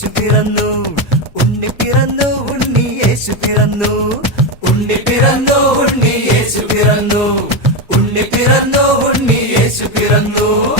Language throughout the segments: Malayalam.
യേശു പിറന്നു. ഉണ്ണി പിറന്നു ഉണ്ണി യേശു പിറന്നു. ഉണ്ണി പിറന്നു ഉണ്ണി യേശു പിറന്നു. ഉണ്ണി പിറന്നു ഉണ്ണി യേശു പിറന്നു.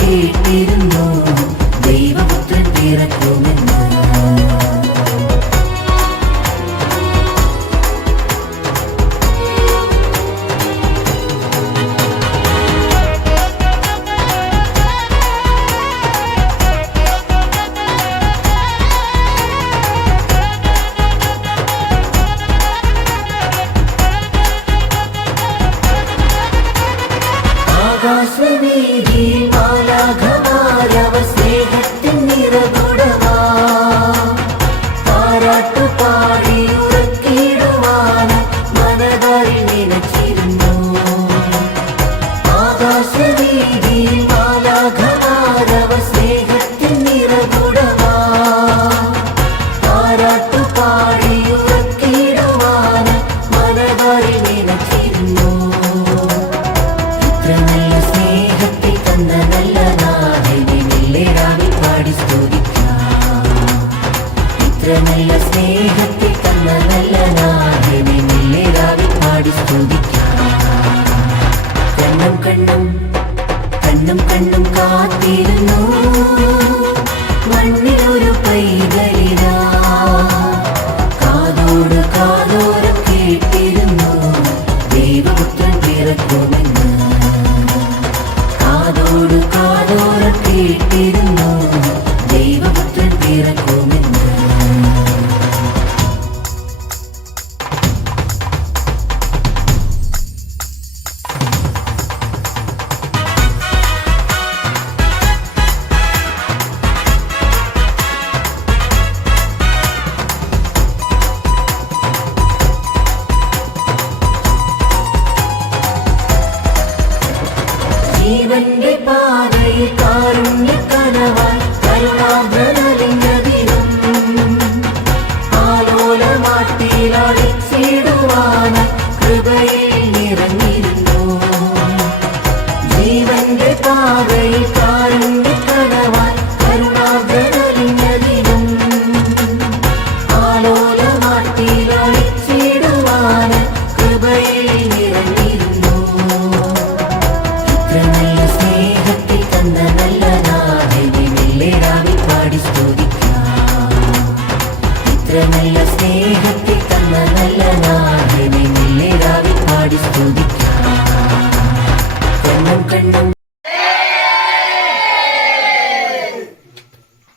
കേട്ടിരുന്നു മാത്രമല്ല സ്നേഹത്തിൽ തന്ന നല്ല നാഥനെ നില്ലേതാവിൽ പാടി സ്തുതിക്കാം. കണ്ണും കണ്ണും കണ്ണും കണ്ണും കാത്തിരുന്നു. ജീവന്റെ പാതയിൽ കാരുണ്യ കനവായി കരുണാഭരലിംഗതിരും ആലോലമാട്ടിലാടി സീടുവാന കൃപയിൽ നിറഞ്ഞിരുന്നു. ജീവന്റെ പാത